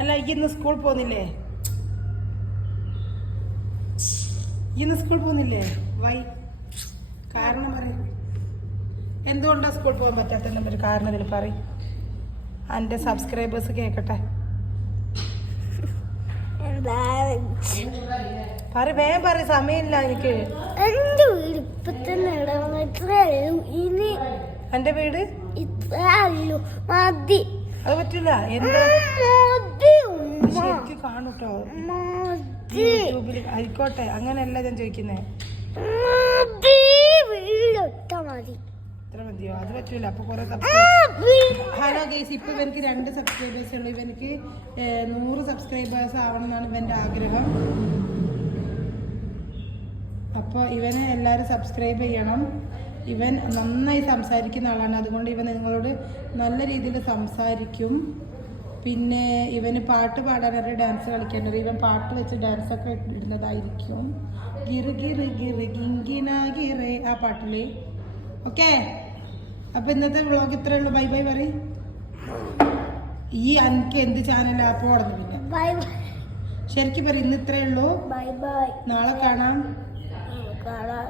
അല്ല ഇന്ന് സ്കൂൾ പോകുന്നില്ലേ? ഇന്ന് സ്കൂൾ പോകുന്നില്ലേ? വൈ കാരണം പറയും. എന്തുകൊണ്ടാ സ്കൂൾ പോകാൻ പറ്റാത്ത ഒരു കാരണം ഇതിൽ പറയും. എൻ്റെ സബ്സ്ക്രൈബേഴ്സ് കേൾക്കട്ടെ. പറ വേഗം പറ, സമയമില്ല എനിക്ക്. എന്റെ വീട് ഇപ്പൊ തന്നെ ഇനി എന്റെ വീട് ഇത്രയല്ലോ മതി. അത് പറ്റില്ല. എന്താ മതി ശരിക്കും കാണൂട്ടോ മതി യൂട്യൂബിൽ. ആയിക്കോട്ടെ, അങ്ങനെയല്ല ഞാൻ ചോദിക്കുന്നേ. മതി വീടൊട്ട മതി. ഇത്ര മതിയോ? അത് പറ്റൂല. അപ്പൊ കുറെ ഹലോ ഗൈസ്, ഇപ്പൊ ഇവർക്ക് 2 സബ്സ്ക്രൈബേഴ്സ് ഉള്ളു. ഇവർക്ക് 100 സബ്സ്ക്രൈബേഴ്സ് ആവണം എന്നാണ് ഇവന്റെ ആഗ്രഹം. അപ്പോൾ ഇവനെ എല്ലാവരും സബ്സ്ക്രൈബ് ചെയ്യണം. ഇവൻ നന്നായി സംസാരിക്കുന്ന ആളാണ്. അതുകൊണ്ട് ഇവൻ നിങ്ങളോട് നല്ല രീതിയിൽ സംസാരിക്കും. പിന്നെ ഇവന് പാട്ട് പാടാനൊരു ഡാൻസ് കളിക്കാനൊരു ഇവൻ പാട്ട് വെച്ച് ഡാൻസൊക്കെ ഇടുന്നതായിരിക്കും. ഗിറ് ഗിറ് ഗിറ് ഗിങ്കിന ഗിറ് ആ പാട്ടില്. ഓക്കെ, അപ്പൊ ഇന്നത്തെ വ്ളോഗ് ഇത്രയേ ഉള്ളൂ. ബൈ ബൈ പറയും. ഈ എനിക്ക് എന്ത് ചാനൽ ആപ്പ് ഓടുന്നു പിന്നെ ബൈ ശരിക്കും പറയും. ഇന്ന് ഇത്രയേ ഉള്ളൂ. Bye bye. നാളെ കാണാം. കാണാം.